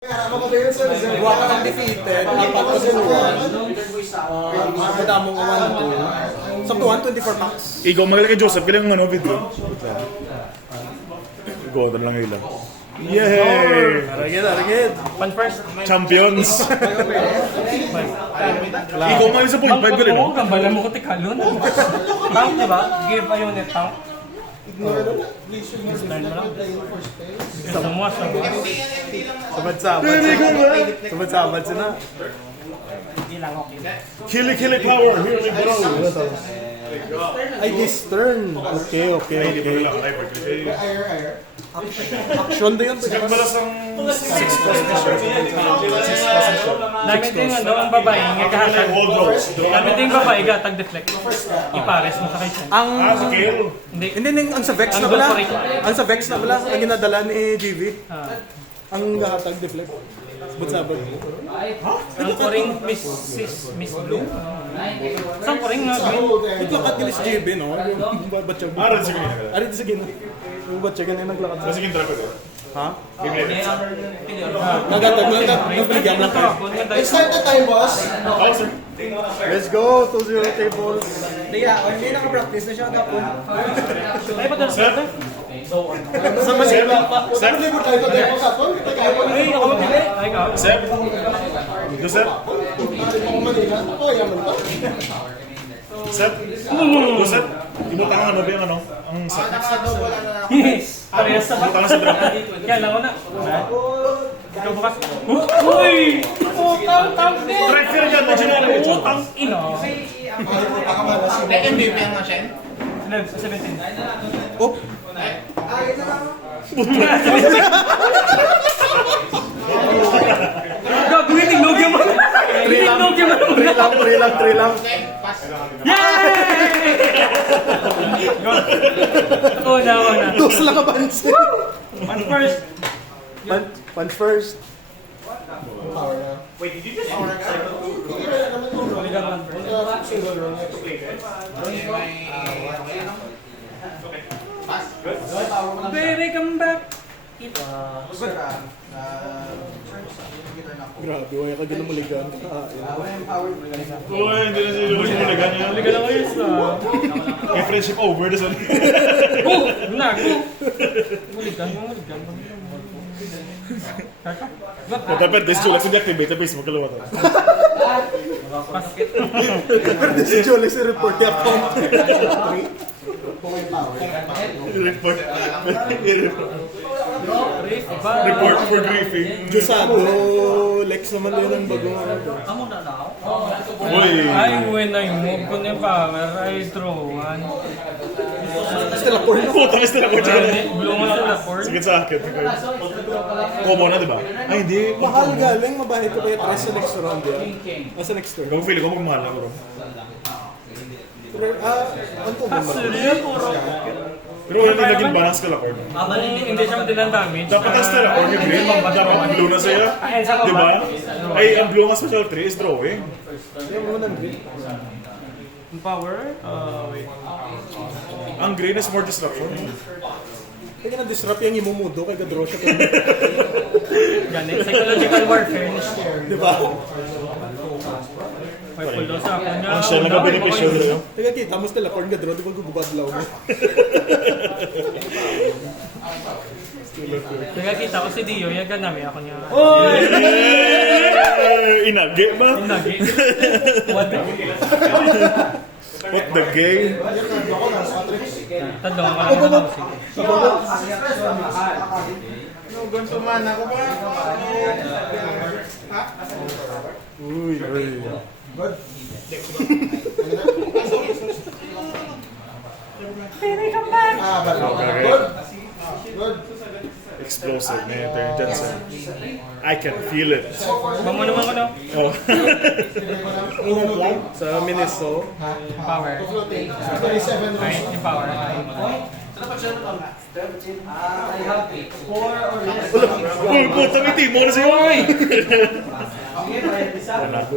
Buwa ka ng defeated, apat ka sa luwan. Madamong ka 1-2. Sa 124 packs. Ikaw magaling kay Joseph, kailangan mo ano video. Go, lang ilan. Yay! Aragid. One first. Champions! Ikaw nga sa point 5 galing, no? Kambalan mo ko tikalon. Tank, diba? Give a unit tank. Start mo lang. Samuas na ba? Sabad-sabad sila. Hindi lang okay. Kili power! Here we go! Ay, this turn. Okay. Action din yun. Balas ang 6 position. Namin din ang babae, nagkahatag. Namin din babae, gatag deflect. Ipares mo sa kayo. Ang... Skill! Hindi, ang sa Vex na pala. Ang sa Vex na pala, ang ginadala ni GV. Ang lahatag deflect. Sabad-sabad. Ang koring Miss Blue. Saan koring nga? Naglakat nila si GV, no? Yung babatsag. Aran sa ganyan. Arin sa gina. Yung babatsag na yung naglakat. Kasi kintra ko doon. Ha? Nagatag Nagligyan lang ka. Start na tayo, boss. Oo, sir. Let's go! 2-0 tables. Hindi naka-practice na siya agapon. Ay, pa doon. Sir? Sa Manila pa. Sir? Libre tayo tayo po sa tol. Ay, ako mabili. Ay, ikaw. Sir? Joseph? Manila. Oh, yaman to. Sir? Joseph? Ibutan ang ano ba yung ano? Ang sa... Parehas sa Ibutan ang sa drop. Kaya lang ko na. Ikaw bukas. Uy! Utang din! Trigger dyan, legendary. Utang ino. MVP ang nasyan? 17. Oh! Gagawin, tingnog yung mga. Tingnog yung mga. 3 lang. Yay! Ako na. Dos lang ka pansin. One first. Punch first. Baby, come back. Grabe, wala ka din muligan. Uy, hindi na sila lumilagan niya. Halika lang kayo sa... May friendship over na sila. Oh! Nago! Muligan. Dapat this Julex hindi activate, base mo kalawa tayo. Pero si Jolex yung report yung account. Report. Ba? Report for griefing. Jusado, Lex naman yun ang bagong Uy. Ay, when I move ko niya power, I draw one. Stella Corn. Puta, may stila ko dyan. Blue mo lang na board. Sige sa akin. Combo na, di ba? Ay, hindi. Mahal galing, mabahay ko kaya try sa next round yan. Sa next turn. Kung feeling ko magmahal na, bro. Ano to ba? Actually, puro. Pero wala naging balance ka lang, Corn. Hindi siya madilang damage. Dapat ang stila ko, yung green, dapat ang blue na sa'yo. Di ba? Ay, ang blue nga special 3 is drawing. Yung mga nang green. Power? Wait. Ang green is more disruption. Kaya na-disrupt yung imumudo kaya draw siya. Ganit. Psychological warfare. Di ba? May pulo sa akin niya. Ang siya nag-beneficio nyo. Kaya kita mo Stella Corn ka draw, di ba gugubadlaw mo? Kaya kita ko si Dio, yung ganami ako niya. Inagi ba? Nagi. What the gay? Tandong ko lang na musik. Ganto man ako ba? Uy. Good. Good. Explosive, man. Turn Jensen. I can feel it. Bango naman ko na. Oh. Ingat lang sa Minnesota. Power. 27 Ay, yung power. Uy, puta, may timo na siya.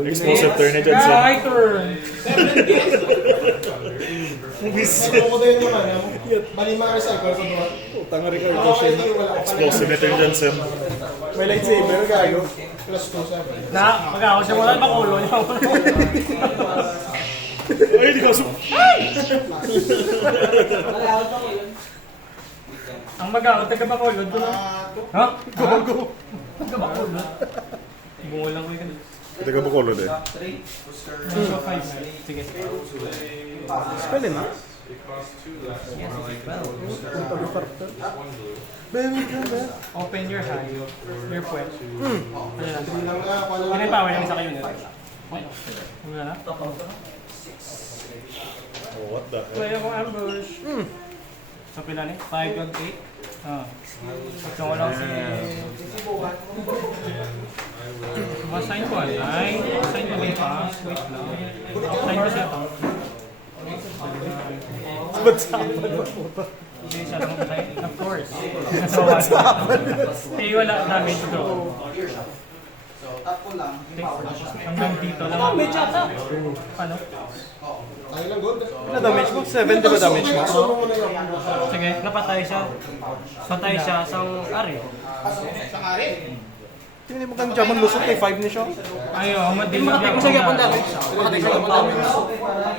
Explosive turn ni Jensen. My turn. Ako din naman. Bali mga recycle ko doon. Tanga Ricardo siya. Explosive ni turn Jensen. May lightsaber, gago. Plus 2, 7. Na, mag-ako siya wala makulo niya. Ay, di ko so. Ang mag-ako, taga-bakulod doon. Ha? Go. Taga-bakulod. Bungo lang ko yun. Ito ka Bacolod eh. Sige. Spellin ha? Baby, come Open your hand. Your puwet. Ano lang? Lang nga, paano Ano yung power yung isa kayo nila? Ano na? Oh, what the hell? Play ako ambush. So pila ni? 5 and 8. Ah. So wala si... Masign ko 9. Masign ko may pass. Wait lang. Masign ko siya pa. Ba't sapan ba puta? Hindi siya lang masign. Of course. So eh wala damage to. Hanggang dito lang. May chata. Paano? tayo lang gold. Ano damage mo? 7 di ba damage mo? Solo mo na yun. Sige, napatay siya. Patay siya sa ari. Tingnan mo kang Jamon lusot kay 5 ni siya. Ayaw, madilim niya. Sige, punta.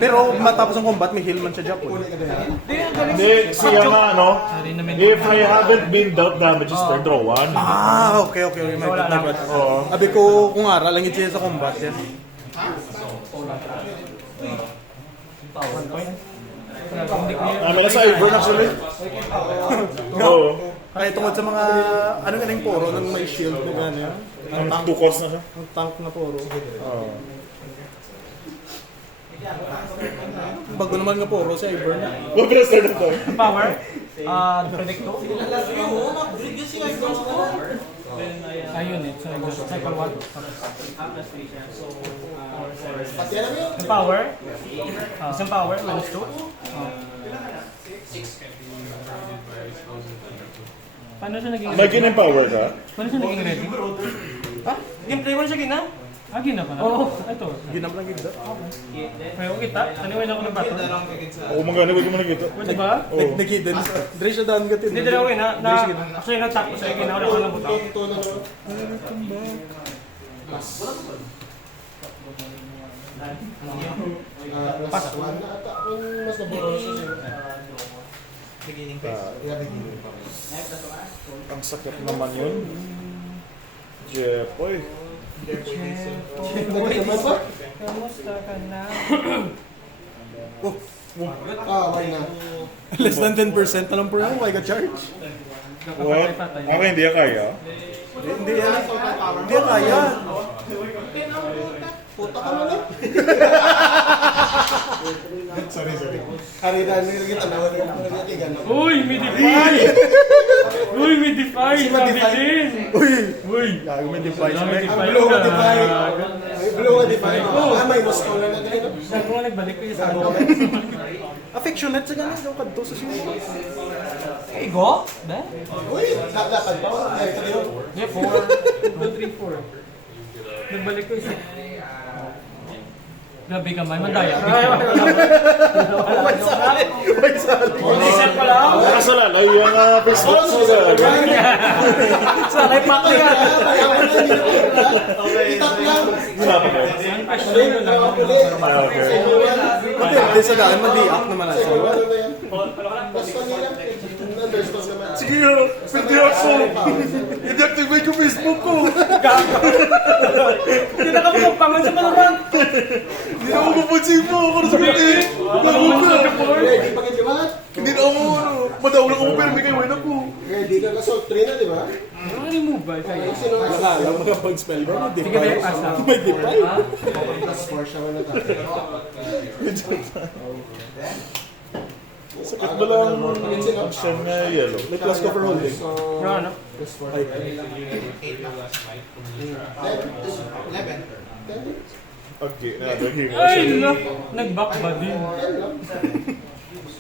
Pero matapos ang combat, may heal man siya Japon. Hindi, siya nga ano, if I haven't been dealt damages, turn draw 1. Ah, okay. May Wala lang. Oo. Abi ko kung ara lang siya sa combat yan. Ano na sa Ivern actually? Oo. Kaya tungkol sa mga ano nga yung poro nang may shield na gano'n. Ang tukos na siya. Ang tank na poro. Oo. Bago naman nga poro sa Ivern. Huwag na start na to. Ang power? Predicto? Ayun eh. So, cycle 1. Pati alam yun. Ang power? Isang power, minus 2. Paano siya naging May ganun power ka? Paano siya naging ready? Ha? Gameplay mo na siya gina? Gina pa na? Oo. Ito. Ginam lang gid. May kita. Taniwan ako ng bato. Oo, magana ko nakikita. Pwede ba? Oo. Nagkiden. Dre siya daan gatin. Hindi din ako actually nag-tap ko sa gina. Wala ko ng butaw. Ito na naman. Plus 1 na ata. Kung mas nabuhay siya siya. Ang sakit naman yun. Jepoy. Nagkaman ba? Kamusta ka na? Why na? Less than 10% na lang per hour. Why ka charge? What? Okay, hindi kaya. Hindi yan. Hindi yan kaya. Puta ka man eh. Sorry. Haridan, nagkita na. Nagkita na. Uy, may defy! Uy, may defy! Sabi din! Uy! Gago may device. May Ang defy blue ka. nga defy. Ay, blue nga defy. May Moscow na natin. Sabi ko nga nagbalik ko yung sa ano. Affectionate sa ganun. Daw kadto sa sino. Igo? Da? Uy, lakad pa. Ay, ito yun. Yeah, 4. 2, 3, 4. Nagbalik ko isa. Grabe ka man, mandaya. May sali. Isip ko lang. Nakasalala yung first box mo sa Sanay pa ka. Stop lang. Wala pa kayo. Ang question yun lang. Ah, okay. Hindi sa daan. Madi-up naman na siya. Plus 1 nila. Understand naman. Sige, pwede ako. I-deactivate yung Facebook ko. Hindi na kami magpangan sa malaran. Hindi na ako mapansin mo. Para sa pwede. Ready pa kayo ba? Hindi na ako, madawal ako pero may kayo ako. Ready ka sa 3 na, di ba? Ano yung mobile kayo? Sino nga Wala lang mga pag spell ba? May Sige, may defy. asa. May defy. Plus 4 siya wala tayo. Sakit ba lang action na yellow? May plus ko for holding. Ano? Plus 4. Ay, 11. Okay, naging Ay, nag-back ba din?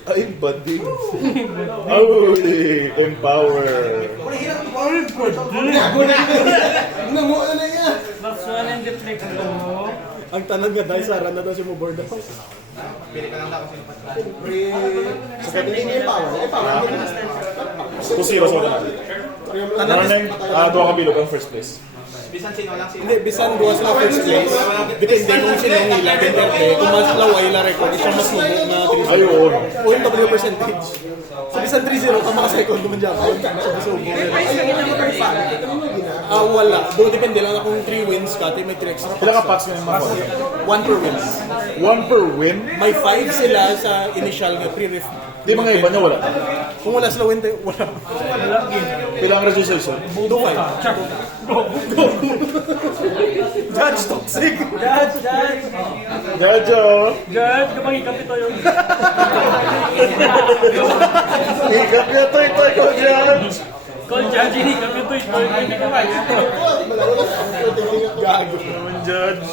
Ay, bading. Ay, empower. Namuha na yan. Box 1 and deflect ko. ang tanong nga dahil Sara na daw siya mo board ako. Sakit din yung power. Ay, power. Kung zero sa Tanan, duha ka bilog ang first place. Hindi, bisan duwa sila first place. Depende kung sino ang hila. Depende kung mas laway la record, siya mas mabot na 3-0. Ayun. OMW percentage. So bisan 3-0 ka mga second naman dyan. Wala. Doon depende lang na kung 3 wins ka, may 3 extra Pila ka packs. packs nga yung mga 1 per win. 1 per win? May 5 sila sa initial nga pre-ref. Di mga iba na wala. Kung wala sila win, wala. Pila ang resolution? 2-5. Judge toxic. Gajo! Gad, kapag ikapit ito yung... Higap niya ito ko dyan! Call judge, ikapit ito yung hindi ka ba? Gago. Naman judge.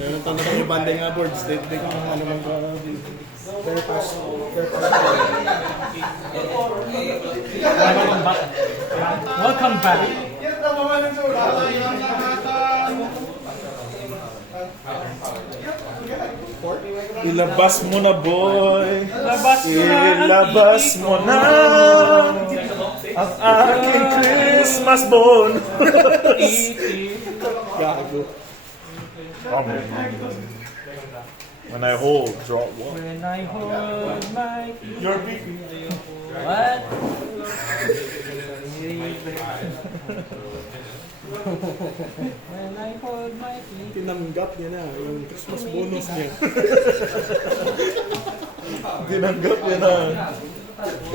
Yan ang tanong ng banda nga boards. Di ko ano man ka. Very fast. Welcome back. Ilabas mo na boy! Labas mo na ang Ilabas mo na ang aking Christmas bonus! Gago. When I hold, drop one. When I hold my... Your baby. What? When I hold my feet. Tinanggap niya na yung Christmas bonus niya. Tinanggap niya na.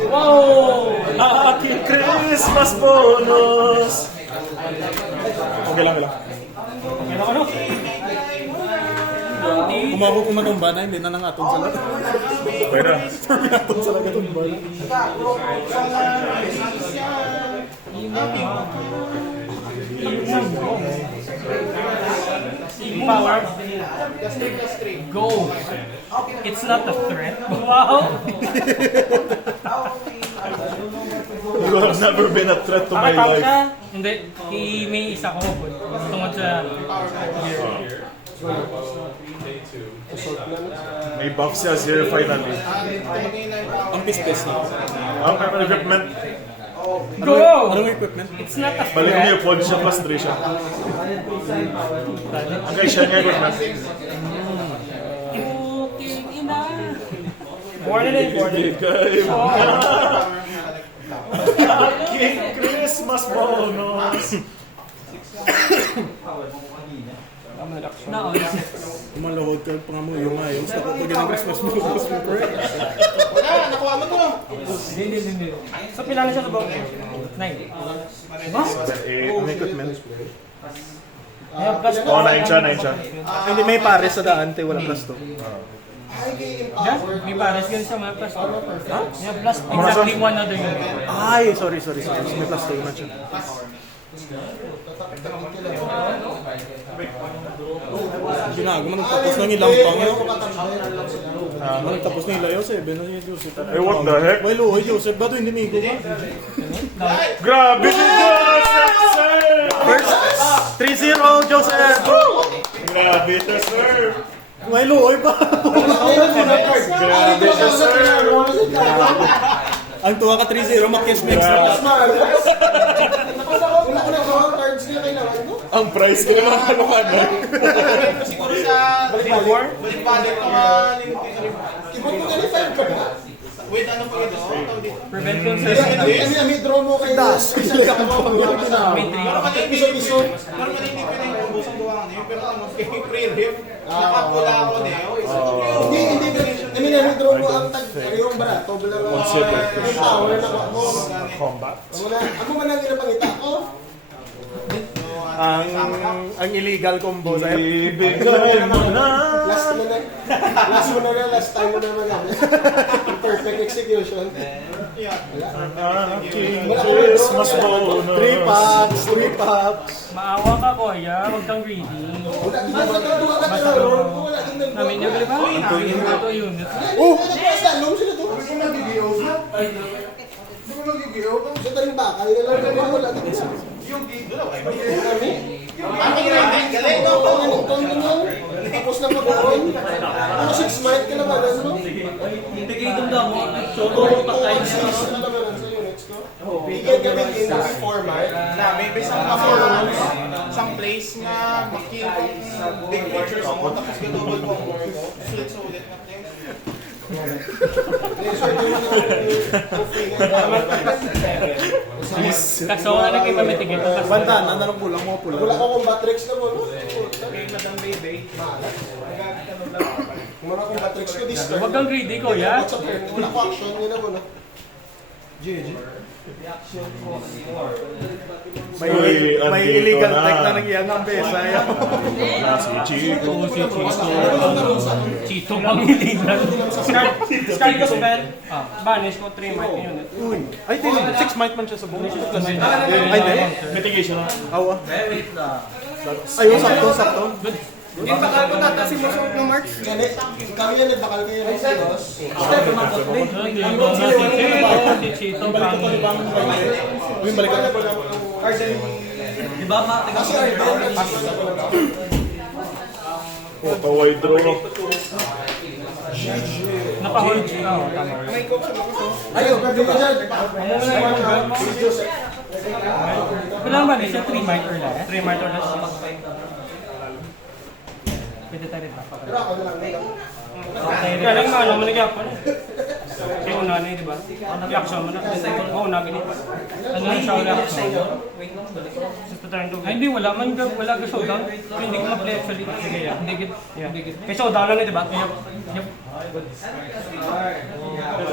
Wow! Aking Christmas bonus! Okay lang. Okay na ano? Kumako kumatumba na, hindi na nangaton sila. Pwede. Nangaton sila katumba na. Power. Go. It's not a threat. Wow. You have never been a threat to my Nakatap life. ka? Hindi. May isa ko. Tungkol sa... May buff siya zero finally. Ang pispes na. Ang equipment, Go! Anong equipment? It's not a balik threat. niya yung pod siya plus 3 siya. Ang guys siya niya equipment. Born in. Bigay mo aking Christmas bonus. No, Umaluhod ka pa nga mo yung ayos. Nakapagin ang Christmas bonus mo, correct? Hindi. So, pila na siya sa bawang? 9. Ang equipment. Ayan, plus Oh, 9 siya. Hindi, may pares sa daan, te, wala plus to. Yeah, may pares ganun siya mga plus. Yeah, plus exactly one other unit. Ay, sorry. May plus to na siya. Ginago man nagtapos ng ilang pang yun. Nagtapos ng ilayo sa Eben na si Joseph. Hey, what the heck? Well, oy, Joseph, bato hindi migo ka? Grabe si Joseph, sir! First, 3-0, Joseph! Grabe siya, sir! Well, oy pa! Grabe siya, sir! Ang tuwa ka 3-0, makis mix na. Ang price ko naman ano. Siguro sa balik-balik ko nga ibot mo ganun 5 ka ba? Wait, ano po ito? Prevent concern. May drone mo kayo. Das. May 3. Normally hindi pwede yung busong gawa niyo, pero ano pre-rip. Nakapula ako niyo. Hindi. May drone mo ang tag yung barato, yung power na mo. Combat. Ako man ang ginapangita ko. Ang illegal combo sa Ibigay mo na. Last time mo na naman. Perfect execution. Aking Christmas bonus. 3 packs. Maawa ka, kuya. Huwag kang greedy. Namin niya, di ba? Ito unit. Sa taling bakal, wala dito. Tapos na mag-on. Ano 6 mic ka naman, ano? Bigay itong damo. So, Tayo na naman sa units ko. Bigyan gamitin yung format. Na maybe isang place nga makill kong big pictures mo tapos gadubol mo sulit-sulit na things. Kaso wala na kayo pamitigil. Banda, nananong kulang mo pula. Wala ko kung Batrix na mo. Okay, Madam Baby. Wala kong Batrix ko this time. Huwag kang greedy ko, ya. Wala ko action yun na muna. GG. May, Uy, may andito illegal na. tech na nangyayang ang besa. Wala si Chico. Oo, si Chito. Chito pang illegal. Start ko spell. Banish ko 3 might yun. Uy. Ay, di. 6 might man siya sa bonus. Ay, di. Mitigation na. Awa. Ayun, sakto. Hindi bakal ko tata si Mosong ng March. Kami yan, nagbakal kayo ng serious. Si Chito pang Uy, balik ka. Kasi Arden, Oh, kaway draw. naka-hold. Oo, tama. ayun, grabe ka dyan. Kailangan ba siya 3 might or less? 3 might or less. Pwede tayo rin ba? Pero ako na lang. Kaya lang nga, alam mo nagyapan. Kaya una na di ba? Reaction mo na. Oo, nagini. Ano na siya reaction? Ay, hindi, wala man ka, wala ka showdown. Hindi ko ma-play actually. Sige, yeah. Hindi git. Kaya showdown na di ba? Yup.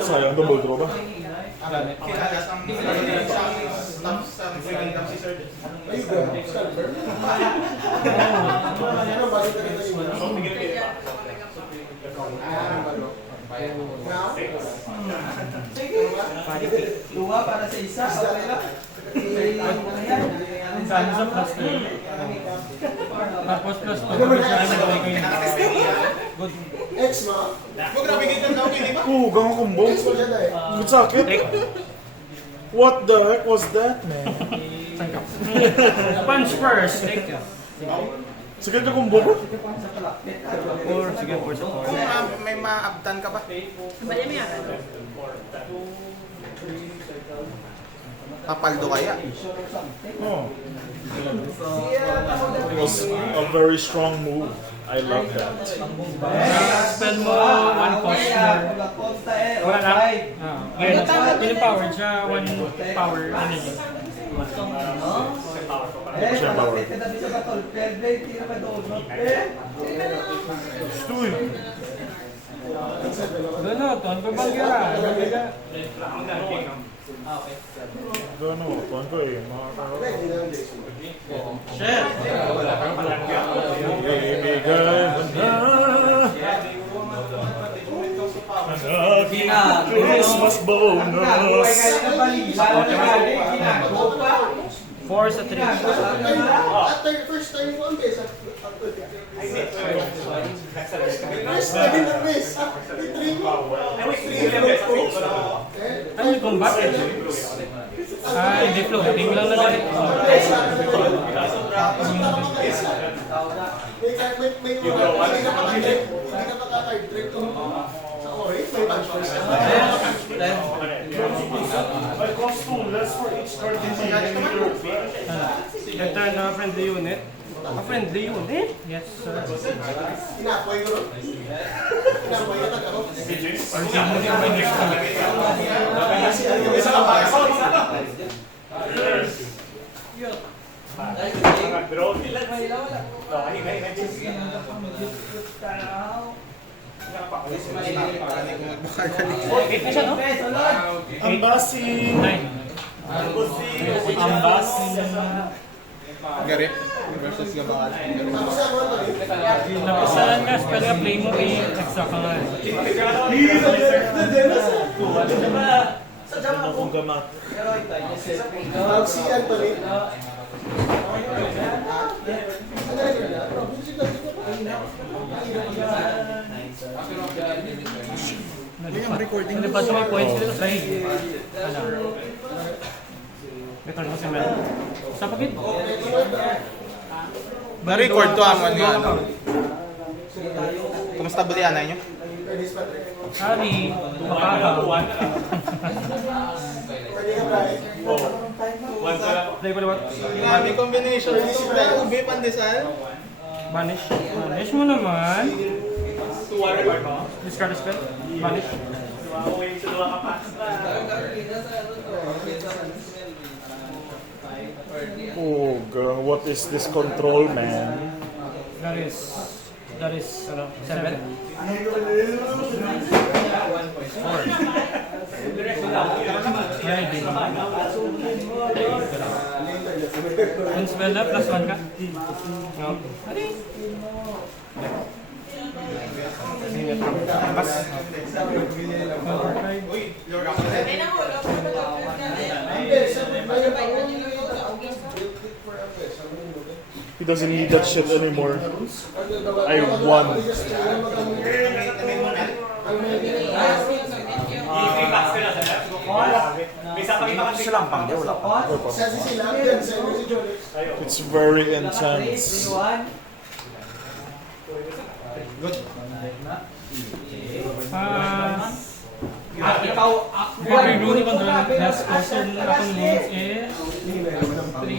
Sayang, double draw ba? Dua para sa isa. Sana sa plus 2. Tapos plus 2. Tapos siya nag-play kayo. X ma. Mo grabe kita daw kini ba? Gang combo. X mo dyan eh. Good sakit. What the heck was that, man? Punch first. Take it. Sakit ka combo ba? Or sige, for support. Kung may maabtan ka ba? Papaldo kaya? Oh. It was a very strong move. I love that. Spell mo 1 cost more. Wala na. Ngayon, pinipowered siya 1 power energy. Siya power. Stoy. Doon o, tuwan ko bang gira? Gano, tuwan ko eh. Christmas bonus. 4 sa 3. First time ko ang besa. First time ang besa. Ano yung combat? Ah, hindi floating lang na galit. May hindi ka makaka-card trick sa orange. May punch first. It costs 2 less for each card in Return na friendly unit. A friendly unit? Yes, sir. Inapoy ko. Inapoy ko ako. Or game mo din by next time. Eight na siya, no? Ambasing. 9. Ambasing. Garip versus Gabal. Napasalan ka, spell ka, play mo, extra ka nga. Kung gamat. Si Anthony. Nalipat mo may points dito sa hig. Ano? Return mo si Mel. Sa pagit. Na-record to ang ano yun. Kumusta bulianay nyo? Sorry. Makakaw. Pwede ka, Brian. Play ko liwat. May combination. Ube, pandesal. Banish. Banish mo naman. Discard spell. Banish. Oh, girl, what is this control, man? That is 7. Riding. One spell na, plus 1 ka. No. Pas. He doesn't need that shit anymore. I won. It's very intense. Every rune control has also akong moves is 3,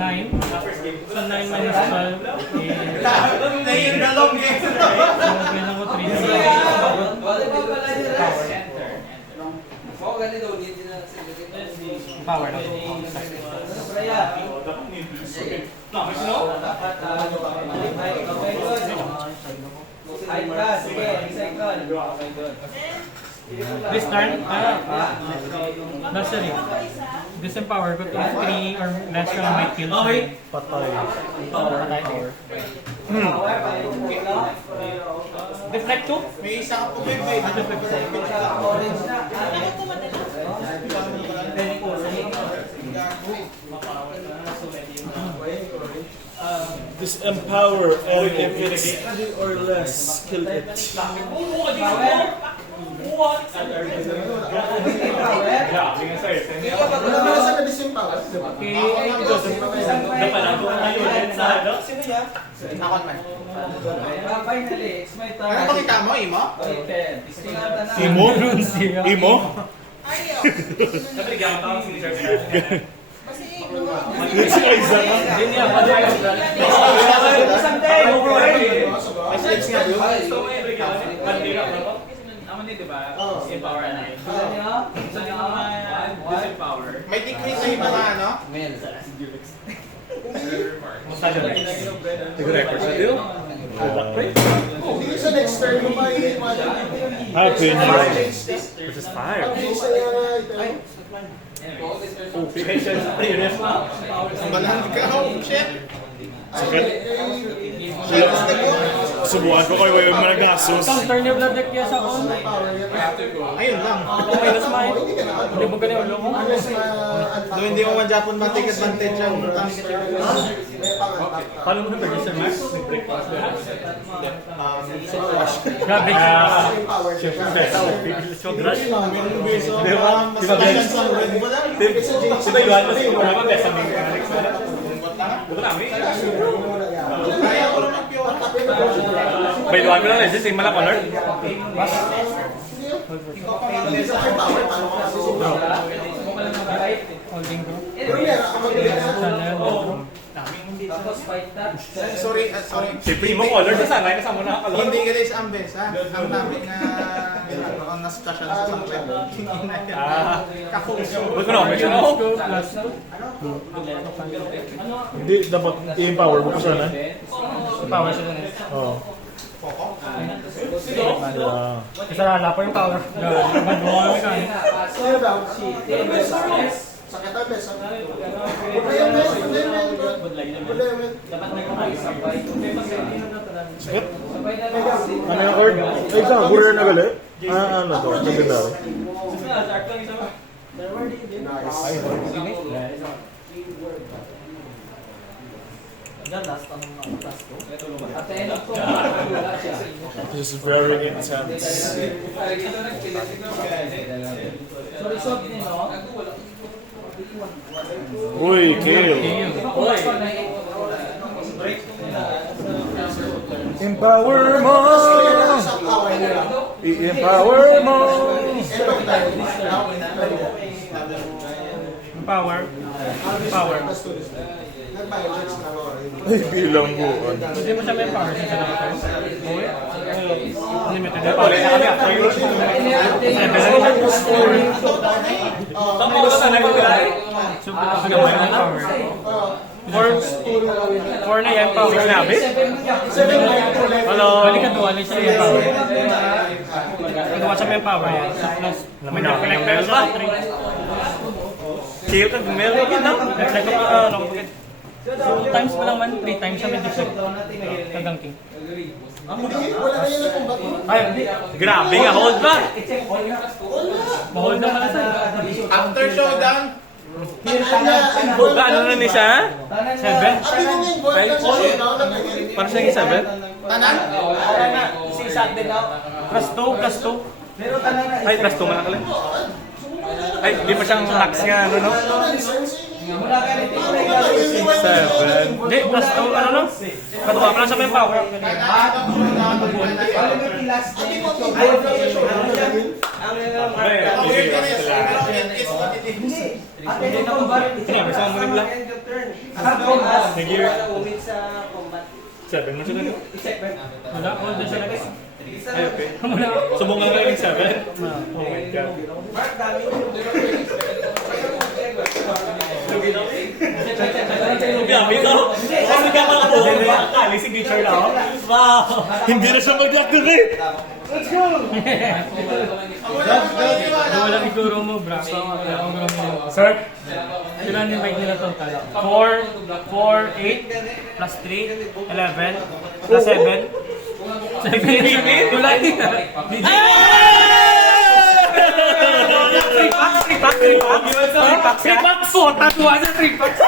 9. So 9 minus 12 is... Okay lang ko 3. Power lang. This turn, nursery. Disempower ko to 3 or less ka na may kill. Patay. Power. Deflect 2? May isa ka po, may Disempower, and if it's 3 or less, kill it. Ano pakita mo, Imo? Imo? Imo? Si Aiza na. May decrease na yung mga ano? Hindi sa next turn mo ba Happy New Year. Which is fire. Balahan ka, oh, shit. Sakit. Subukan ko kayo yung mga nagnasos. Turn your blood deck sa on. Ayun lang. Minus mine. Hindi mo ganyan ulo mo. Doon hindi mo man Japon man-take advantage ang Paano mo na register max? Grabe ka. So rush. Bailuan ko lang legit, yung mala color. Holding ko. Sorry. Si Primo color, sa sana, kasama na color. Hindi ka sa ambes, ha? Ang namin na ang nasa siya sa sangkret. Kakuso. Ba't ko na, may siya ako. Hindi, dapat i-empower mo ko sana. Power siya na. Oo. Kasi lala pa yung power. Magawa kami kanin. Sakit ang besa. Sakit? Ano yung cord? Ay, ka, burger na gali? Ano to? Legendary. This is very intense. Uy, kill. Empower mo! I-empower mo! Power. Power. Nag-bio extra mo. Ay, bilangguan. Hindi mo siya may power sa sarap ko. Okay? Unlimited. Four na yan, power. Sinabi? Hello. Balik ka duwali siya yung power. Kagawa siya may power yan. Plus, may na-connector sa 3. Kayo kag-mail ko na. Reflect ko pa, ano, 2 times pa lang man, 3 times siya may deflect. Kagang king. Hindi, wala na yun na kung bato. Ay, hindi. Grabe nga, hold ba? Mahol na pala sa After showdown, Hold ba? Ano na ni siya? 7. Abi mo nga yung board na siya showdown na ganyan. Para siyang isabet? tanan? Plus 2, plus 2. Ay, plus 2 man lang kalim. Ay, di pa siyang max nga, ano no? 7. Hindi, plus 2, ano no? Katuwa pa lang siya may power. Kinabi sa mga lang. Nag-gear. 7 mo siya na. Wala, all na siya na. Ay, okay. Wala. Subong lang lang yung 7. Oh my God. Grabe ka. Kasi ka mga po. Akali, signature na ako. Wow. Hindi na siya mag-activate. Wala iguro mo, bro. Sir? Ilan yung mic nila total? 4, 8, plus 3, 11, plus 7. 7, wala din. Free packs! Tatuwa sa free packs!